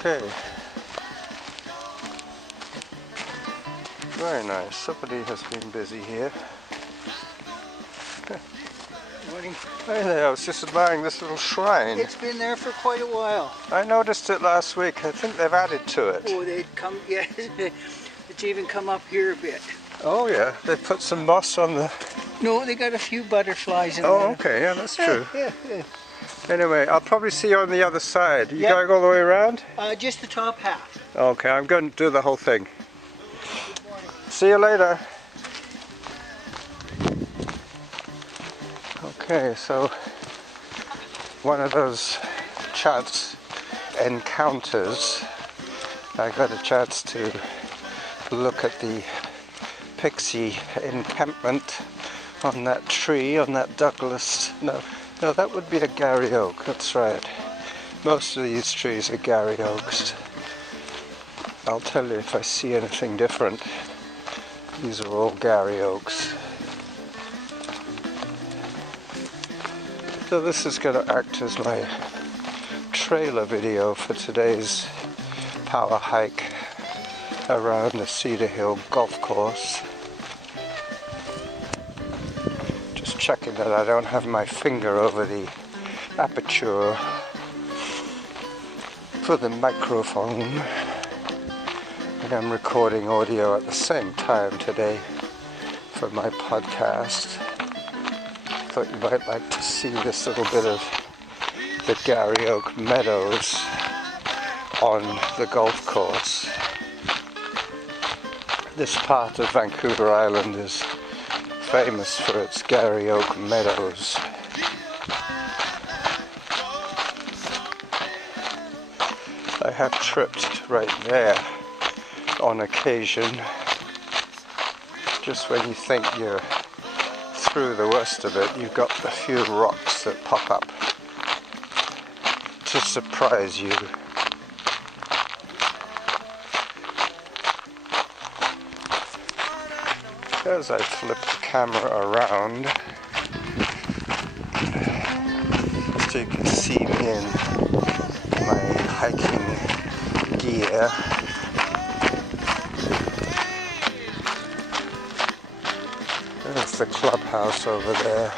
Okay. Very nice. Somebody has been busy here. Morning. Hey there, I was just admiring this little shrine. It's been there for quite a while. I noticed it last week. I think they've added to it. Oh, they'd come, yeah, it's even come up here a bit. Oh yeah, they put some moss on the... No, they got a few butterflies in there. Oh okay, yeah, that's true. Yeah. Anyway, I'll probably see you on the other side. You Yep. going all the way around? Just the top half. Okay, I'm going to do the whole thing. See you later. Okay, so one of those chance encounters, I got a chance to look at the pixie encampment on that tree, on that Douglas. No, that would be a Gary Oak, that's right. Most of these trees are Gary Oaks. I'll tell you if I see anything different. These are all Gary Oaks. So this is going to act as my trailer video for today's power hike around the Cedar Hill Golf Course. Just checking that I don't have my finger over the aperture for the microphone. And I'm recording audio at the same time today for my podcast. Thought you might like to see this little bit of the Gary Oak meadows on the golf course. This part of Vancouver Island is famous for its Gary Oak meadows. I have tripped right there on occasion, just when you think you're through the worst of it, you've got a few rocks that pop up to surprise you. As I flip the camera around, so you can see me in my hiking gear. There's the clubhouse over there.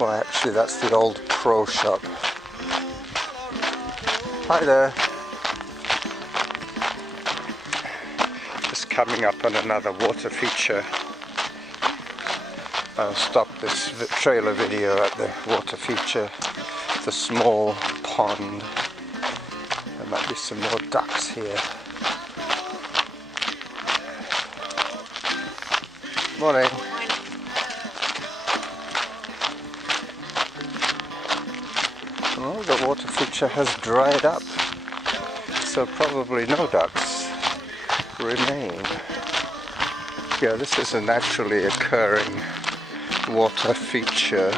Well, actually that's the old pro shop. Hi there. Just coming up on another water feature. I'll stop this trailer video at the water feature, the small pond. There might be some more ducks here. Morning. Well, the water feature has dried up, so probably no ducks remain. Yeah, this is a naturally occurring water feature.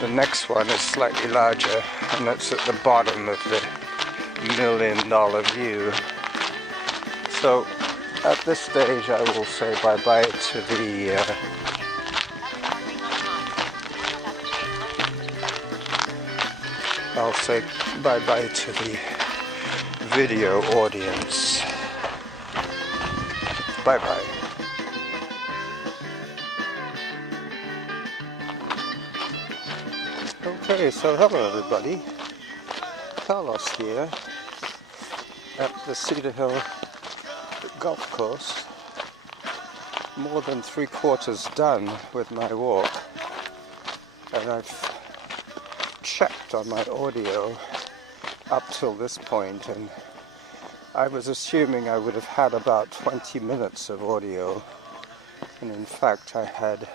The next one is slightly larger, and that's at the bottom of the $1 million view. So at this stage I will say bye-bye to the I'll say bye-bye to the video audience. Bye-bye. Okay, so hello everybody. Carlos here at the Cedar Hill Golf Course. More than 3/4 done with my walk, and I've checked on my audio up till this point, and I was assuming I would have had about 20 minutes of audio, and in fact I had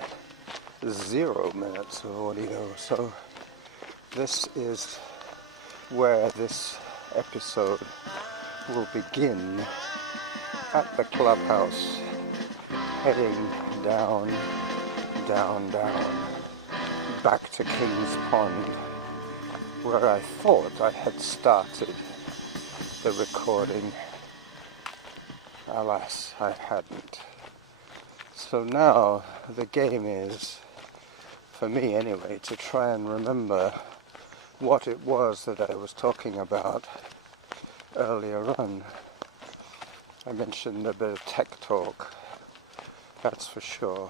0 minutes of audio. So this is where this episode will begin, at the clubhouse, heading down, back to King's Pond, where I thought I had started the recording. Alas, I hadn't. So now the game is, for me anyway, to try and remember what it was that I was talking about earlier on. I mentioned a bit of tech talk, that's for sure.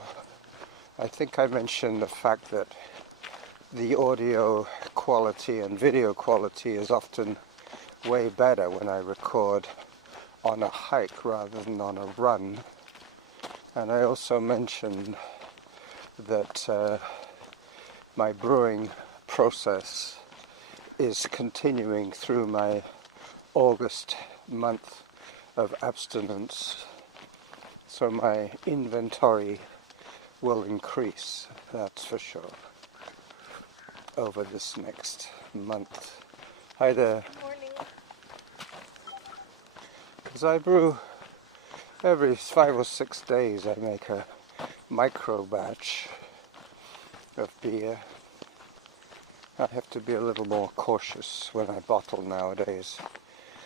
I think I mentioned the fact that the audio quality and video quality is often way better when I record on a hike rather than on a run. And I also mentioned that my brewing process is continuing through my August month of abstinence, so my inventory will increase, that's for sure, over this next month. Hi there. Good morning. Because I brew every 5 or 6 days, I make a micro batch of beer. I have to be a little more cautious when I bottle nowadays,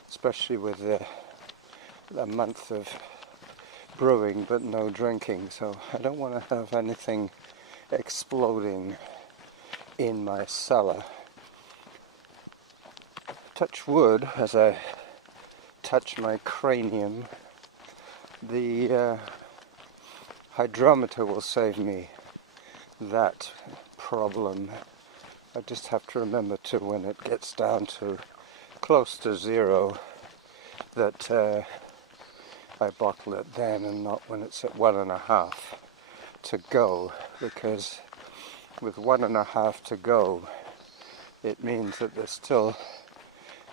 especially with the month of brewing but no drinking, so I don't want to have anything exploding in my cellar. Touch wood as I touch my cranium. The hydrometer will save me that problem. I just have to remember to, when it gets down to close to zero, that I bottle it then and not when it's at 1.5 to go, because with 1.5 to go it means that there's still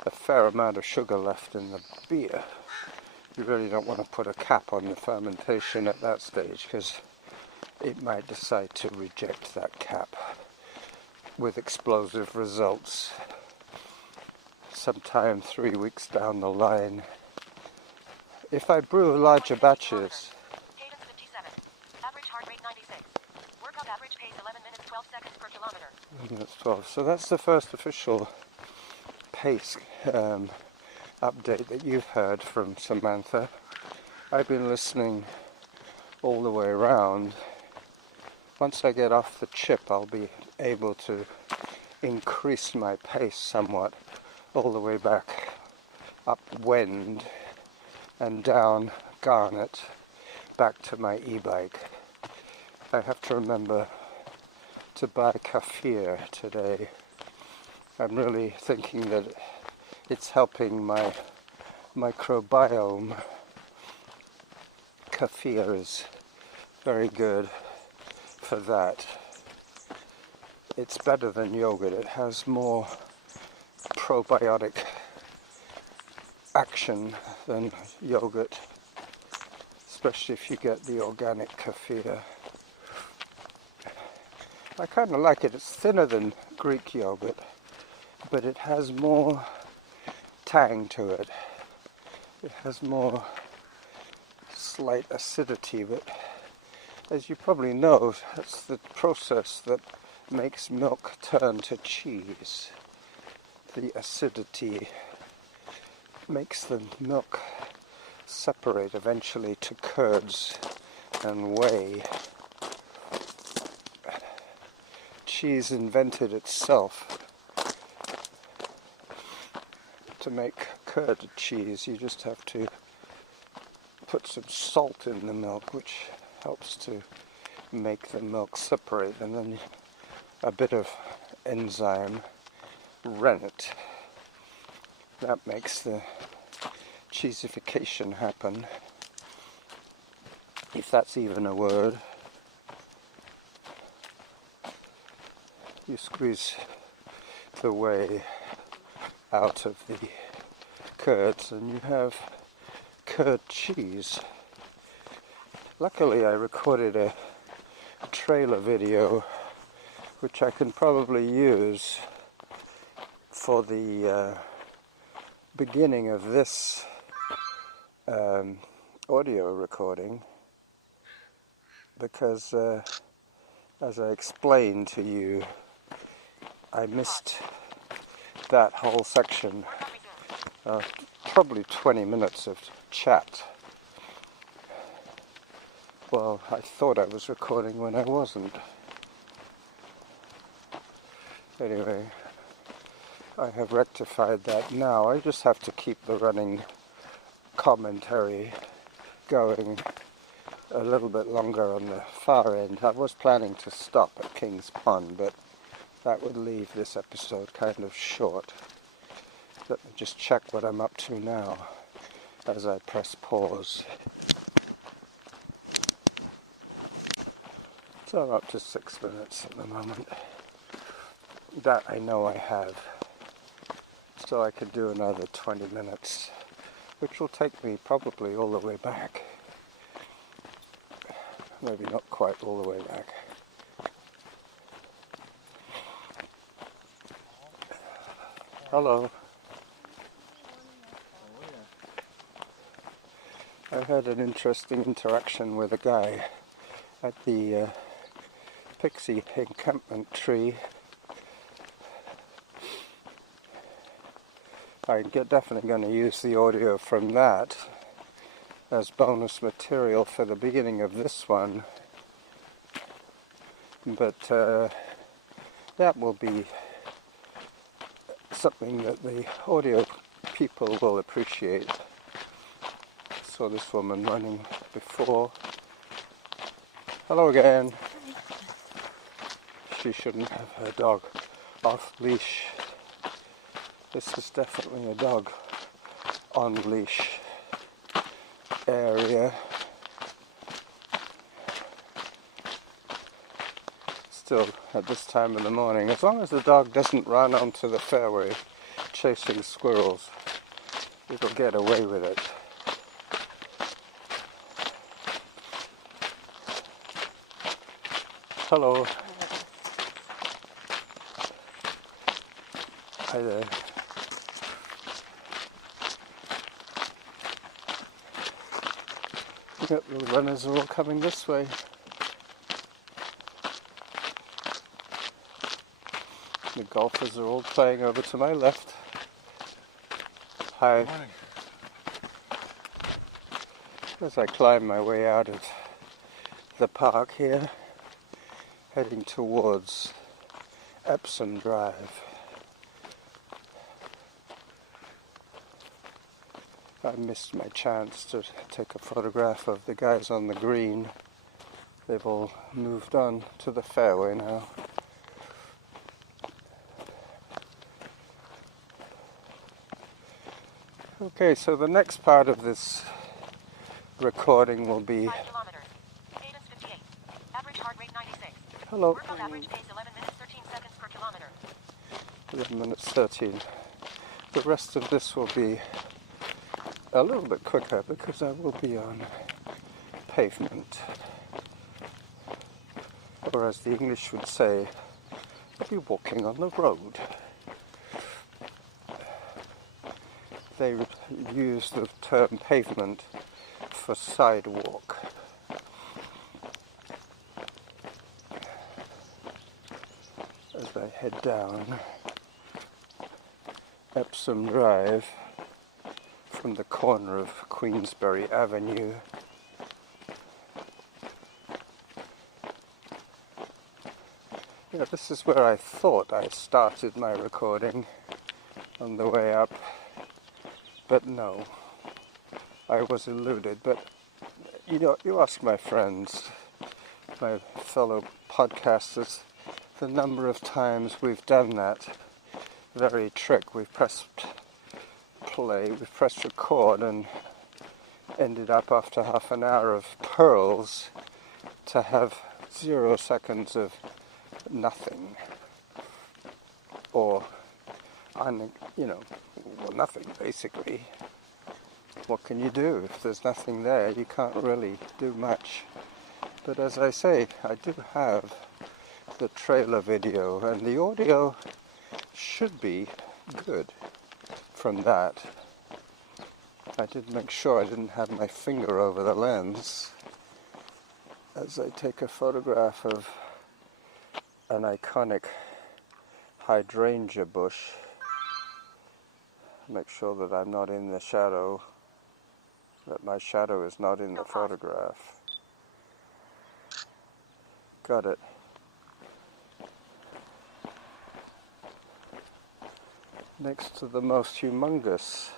a fair amount of sugar left in the beer. You really don't want to put a cap on the fermentation at that stage, because it might decide to reject that cap with explosive results sometime 3 weeks down the line. If I brew larger batches, Cadence 57. Average heart rate 96. Workout average pace 11 minutes 12 seconds per kilometer. that's 12. So that's the first official pace update that you've heard from Samantha. I've been listening all the way around. Once I get off the chip, I'll be able to increase my pace somewhat all the way back upwind and down Garnet back to my e-bike. I have to remember to buy kefir today. I'm really thinking that it's helping my microbiome. Kefir is very good for that. It's better than yogurt. It has more probiotic action than yogurt, especially if you get the organic kefir. I kind of like it. It's thinner than Greek yogurt, but it has more tang to it. It has more slight acidity, but as you probably know, that's the process that makes milk turn to cheese. The acidity makes the milk separate eventually to curds and whey. Cheese invented itself. To make curd cheese, you just have to put some salt in the milk, which helps to make the milk separate, and then a bit of enzyme, rennet. That makes the cheesification happen, if that's even a word. You squeeze the whey out of the curds and you have curd cheese. Luckily I recorded a trailer video which I can probably use for the beginning of this audio recording, because as I explained to you, I missed that whole section, probably 20 minutes of chat. Well, I thought I was recording when I wasn't. Anyway, I have rectified that now. I just have to keep the running commentary going a little bit longer on the far end. I was planning to stop at King's Pond, but that would leave this episode kind of short. Let me just check what I'm up to now as I press pause. So I'm up to 6 minutes at the moment. That I know I have. So I could do another 20 minutes, which will take me probably all the way back. Maybe not quite all the way back. Hello. I had an interesting interaction with a guy at the Pixie encampment tree. I'm definitely going to use the audio from that as bonus material for the beginning of this one, but that will be something that the audio people will appreciate. Saw this woman running before. Hello again. She shouldn't have her dog off leash. This is definitely a dog on leash area. Still at this time in the morning, as long as the dog doesn't run onto the fairway chasing squirrels, it'll get away with it. Hello. Hi there. Yep, the runners are all coming this way. The golfers are all playing over to my left. Hi. Good morning. As I climb my way out of the park here, heading towards Epsom Drive. I missed my chance to take a photograph of the guys on the green. They've all moved on to the fairway now. Okay, so the next part of this recording will be 5 kilometers. Cadence 58. Average heart rate 96. hello, Workout average pace 11 minutes 13 seconds per kilometer. 11 minutes 13. The rest of this will be a little bit quicker because I will be on pavement, or as the English would say, I'll be walking on the road. They use the term pavement for sidewalk. As I head down Epsom Drive from the corner of Queensberry Avenue. Yeah, this is where I thought I started my recording on the way up, but no, I was eluded. But you know, you ask my friends, my fellow podcasters, the number of times we've done that very trick. We've pressed play, we've pressed record and ended up after half an hour of pearls to have 0 seconds of nothing, or nothing basically. What can you do if there's nothing there? You can't really do much. But as I say, I do have the trailer video, and the audio should be good from that. I did make sure I didn't have my finger over the lens as I take a photograph of an iconic hydrangea bush. Make sure that I'm not in the shadow, that my shadow is not in the photograph. Got it. next to the most humongous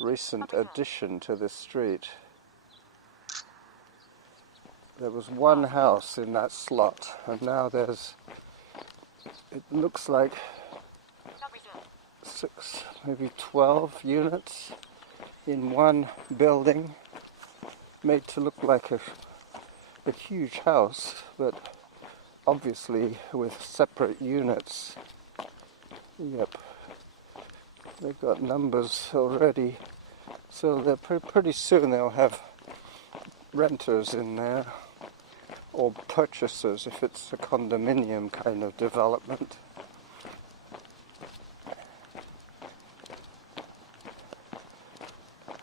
recent addition to this street. There was one house in that slot, and now there's, it looks like 6, maybe 12 units in one building, made to look like a huge house, but obviously with separate units. Yep, they've got numbers already, so they're pretty soon they'll have renters in there, or purchasers if it's a condominium kind of development.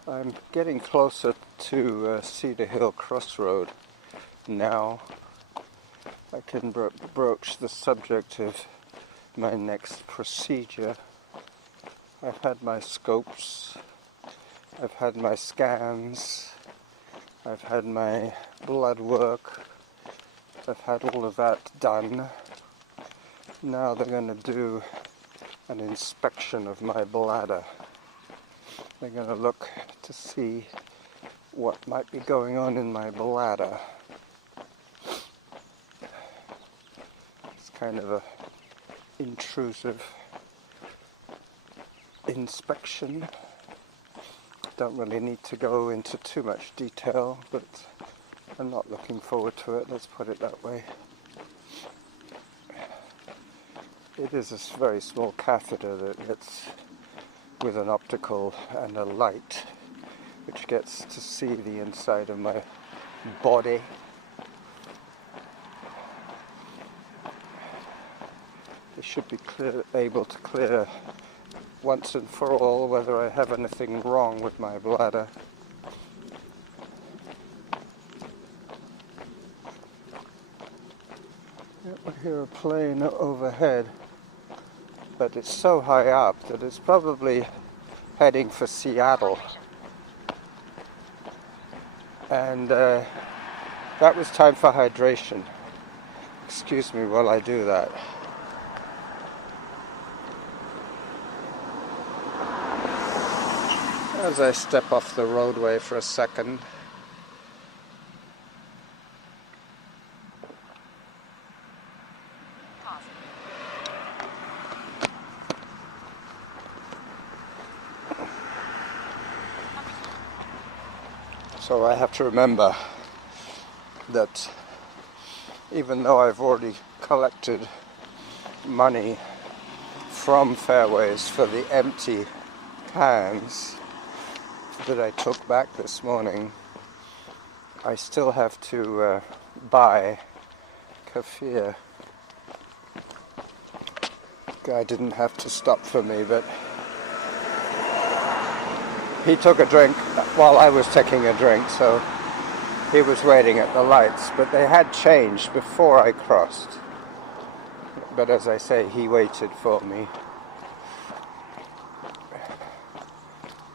I'm getting closer to Cedar Hill Crossroad now. I can broach the subject of my next procedure. I've had my scopes, I've had my scans, I've had my blood work, I've had all of that done. Now they're going to do an inspection of my bladder. They're going to look to see what might be going on in my bladder. It's kind of a intrusive inspection. Don't really need to go into too much detail, but I'm not looking forward to it, let's put it that way. It is a very small catheter that gets with an optical and a light, which gets to see the inside of my body. They should be able to clear once and for all whether I have anything wrong with my bladder. I hear a plane overhead, but it's so high up that it's probably heading for Seattle. And that was time for hydration. Excuse me while I do that. As I step off the roadway for a second, so I have to remember that even though I've already collected money from Fairways for the empty cans that I took back this morning, I still have to buy kefir. Guy didn't have to stop for me, but he took a drink while I was taking a drink, so he was waiting at the lights, but they had changed before I crossed. But as I say, he waited for me.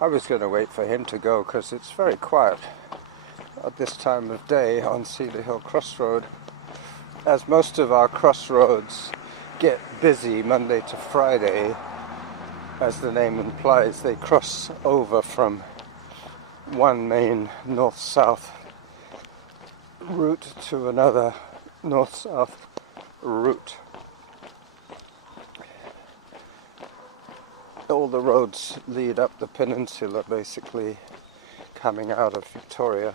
I was going to wait for him to go because it's very quiet at this time of day on Cedar Hill Crossroad, as most of our crossroads get busy Monday to Friday. As the name implies, they cross over from one main north-south route to another north-south route. All the roads lead up the peninsula, basically, coming out of Victoria.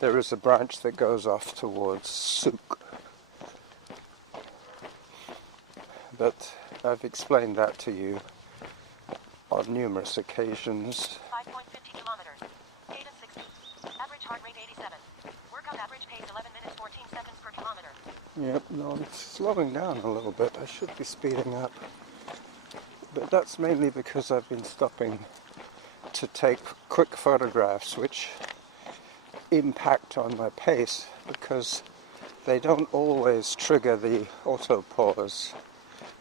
There is a branch that goes off towards Souk. But I've explained that to you on numerous occasions. 5.50 kilometers. Cadence 60. Average heart rate 87. Workout average pace 11 minutes 14 seconds per kilometer. Yep, no, it's slowing down a little bit. I should be speeding up. But that's mainly because I've been stopping to take quick photographs which impact on my pace, because they don't always trigger the auto pause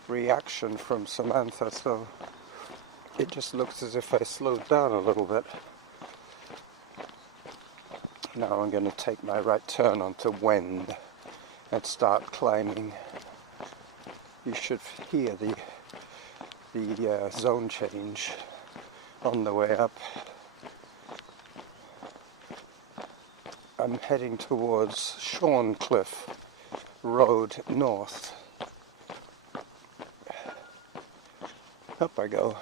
reaction from Samantha, so it just looks as if I slowed down a little bit. Now I'm going to take my right turn onto Wend and start climbing. You should hear the the zone change on the way up. I'm heading towards Shorncliffe Road North. Up I go.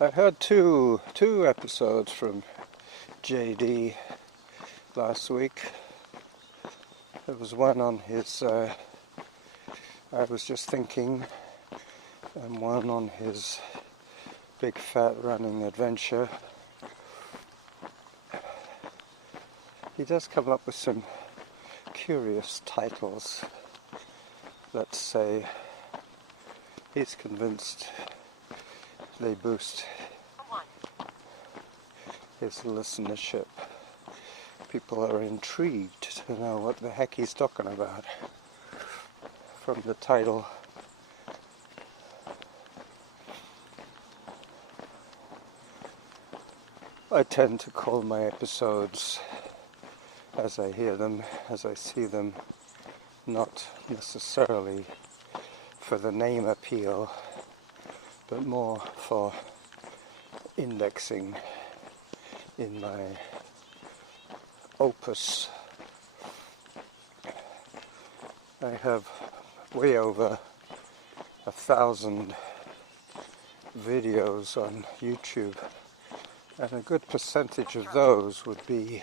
I heard two episodes from JD last week. There was one on his I Was Just Thinking, and one on his big fat running adventure. He does come up with some curious titles that say he's convinced they boost his listenership. People are intrigued to know what the heck he's talking about from the title. I tend to call my episodes as I hear them, as I see them, not necessarily for the name appeal, but more for indexing in my opus. I have way over 1,000 videos on YouTube, and a good percentage of those would be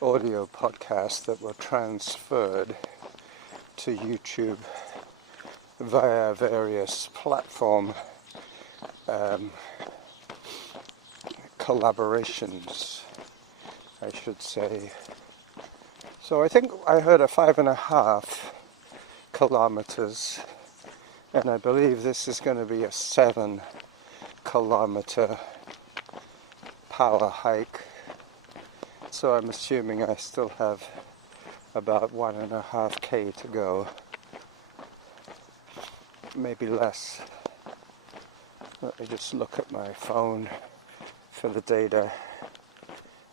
audio podcasts that were transferred to YouTube via various platform collaborations, I should say. So I think I heard a 5.5 kilometers, and I believe this is going to be a 7 kilometer power hike. So I'm assuming I still have about 1.5K to go, maybe less. Let me just look at my phone for the data.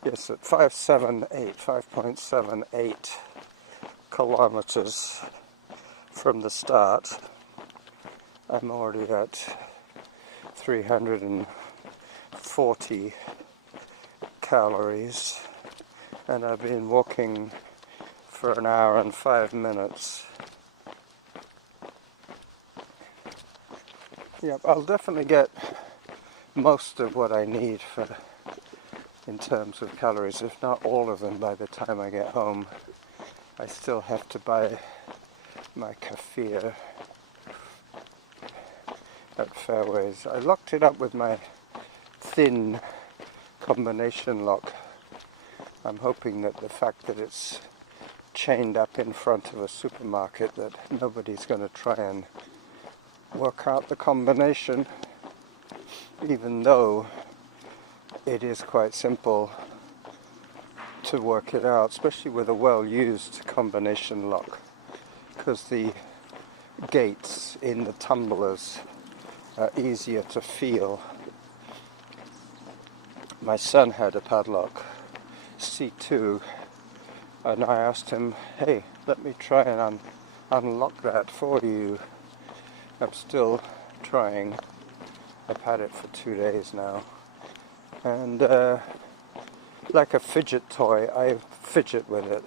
Yes, at 5.78 kilometers from the start, I'm already at 340 calories, and I've been walking for an hour and 5 minutes. Yep, I'll definitely get most of what I need for in terms of calories, if not all of them by the time I get home. I still have to buy my kefir at Fairways. I locked it up with my thin combination lock. I'm hoping that the fact that it's chained up in front of a supermarket, that nobody's going to try and work out the combination, even though it is quite simple to work it out, especially with a well-used combination lock, because the gates in the tumblers are easier to feel. My son had a padlock, C2, and I asked him, hey, let me try and unlock that for you. I'm still trying. I've had it for 2 days now. And like a fidget toy, I fidget with it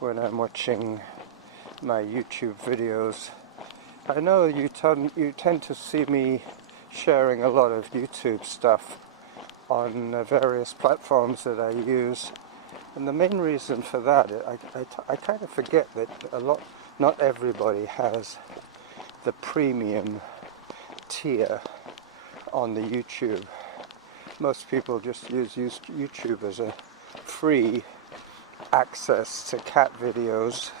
when I'm watching my YouTube videos. I know you tend to see me sharing a lot of YouTube stuff on various platforms that I use, and the main reason for that, I kind of forget that not everybody has the premium tier on the YouTube. Most people just use YouTube as a free access to cat videos,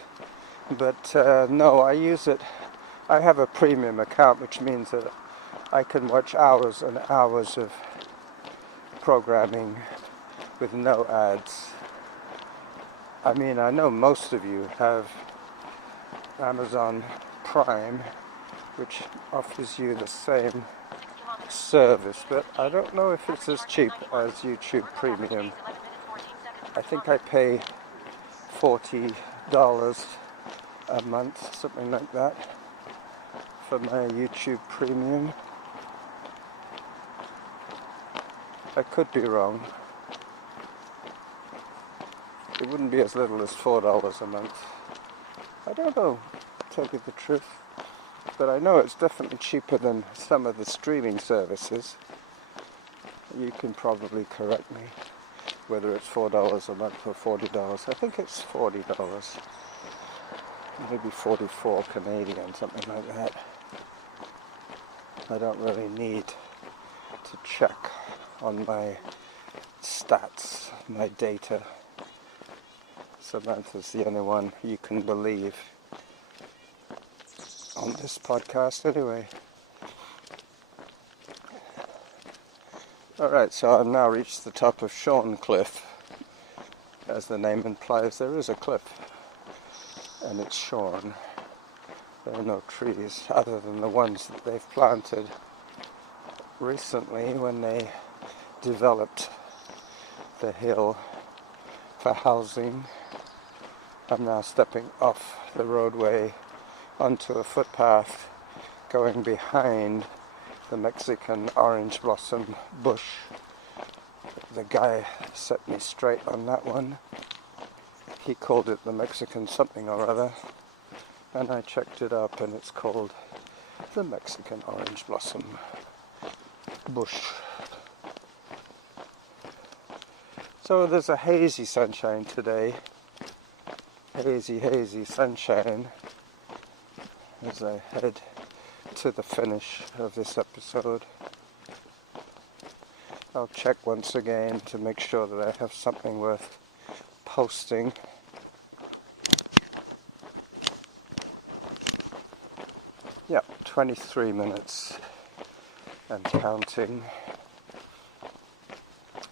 but no, I use it. I have a premium account, which means that I can watch hours and hours of programming with no ads. I mean, I know most of you have Amazon Prime, which offers you the same service, but I don't know if it's as cheap as YouTube Premium. I think I pay $40 a month, something like that, for my YouTube Premium. I could be wrong. It wouldn't be as little as $4 a month. I don't know, to tell you the truth. But I know it's definitely cheaper than some of the streaming services. You can probably correct me whether it's $4 a month or $40. I think it's $40. Maybe 44 Canadian, something like that. I don't really need to check on my stats, my data. Samantha's the only one you can believe on this podcast anyway. Alright, so I've now reached the top of Sean Cliff. As the name implies, there is a cliff, and it's shorn. There are no trees other than the ones that they've planted recently when they developed the hill for housing. I'm now stepping off the roadway onto a footpath going behind the Mexican orange blossom bush. The guy set me straight on that one. He called it the Mexican something or other, and I checked it up, and it's called the Mexican orange blossom bush. So there's a hazy sunshine today. Hazy sunshine as I head to the finish of this episode. I'll check once again to make sure that I have something worth posting. Yep, 23 minutes and counting.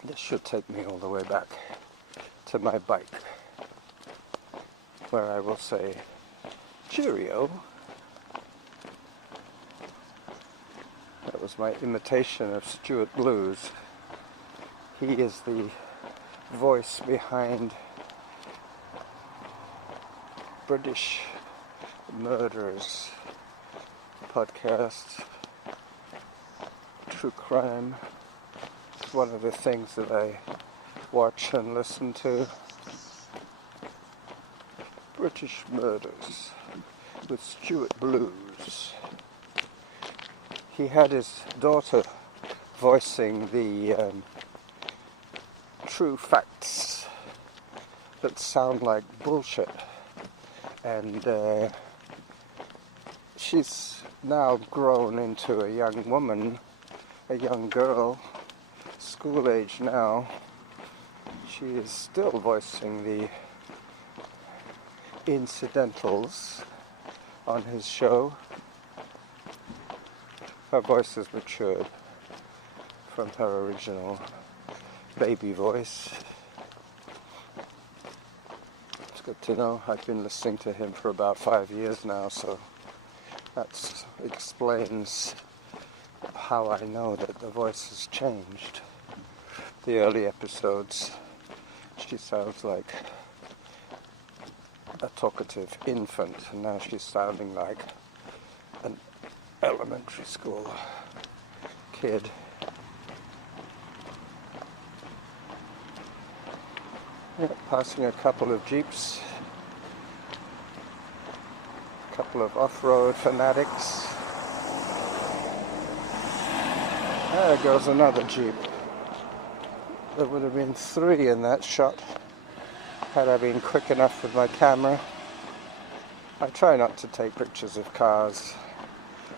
This should take me all the way back to my bike, where I will say, cheerio. That was my imitation of Stuart Blues. He is the voice behind British Murderers podcast, true crime. It's one of the things that I watch and listen to. British Murders with Stuart Blues. He had his daughter voicing the true facts that sound like bullshit, and she's now grown into a young woman, a young girl, school age now. She is still voicing the incidentals on his show. Her voice has matured from her original baby voice. It's good to know. I've been listening to him for about 5 years now, so that explains how I know that the voice has changed. The early episodes, she sounds like a talkative infant, and now she's sounding like an elementary school kid. Passing a couple of jeeps, a couple of off-road fanatics. There goes another jeep. There would have been 3 in that shot had I been quick enough with my camera. I try not to take pictures of cars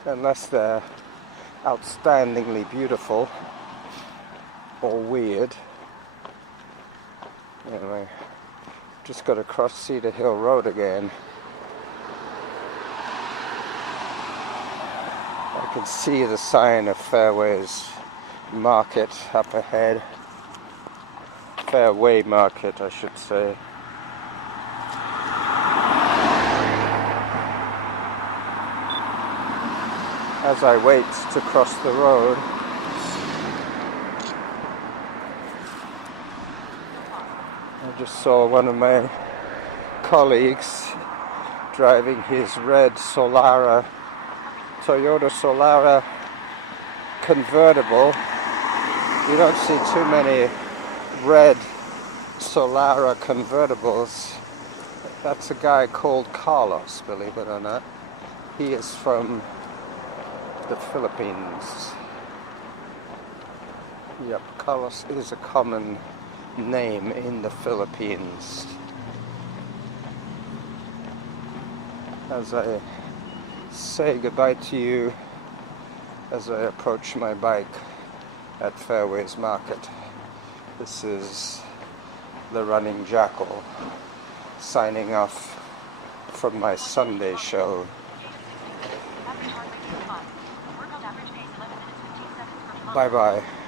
unless they're outstandingly beautiful or weird. Anyway, just got to cross Cedar Hill Road again. I can see the sign of Fairways Market up ahead. Fairway Market, I should say. as I wait to cross the road. I just saw one of my colleagues driving his red Toyota Solara convertible. You don't see too many red Solara convertibles. That's a guy called Carlos, believe it or not. He is from the Philippines. Yep, Carlos is a common name in the Philippines. As I say goodbye to you, as I approach my bike at Fairways Market, this is the running Jackal signing off from my Sunday show. Bye bye.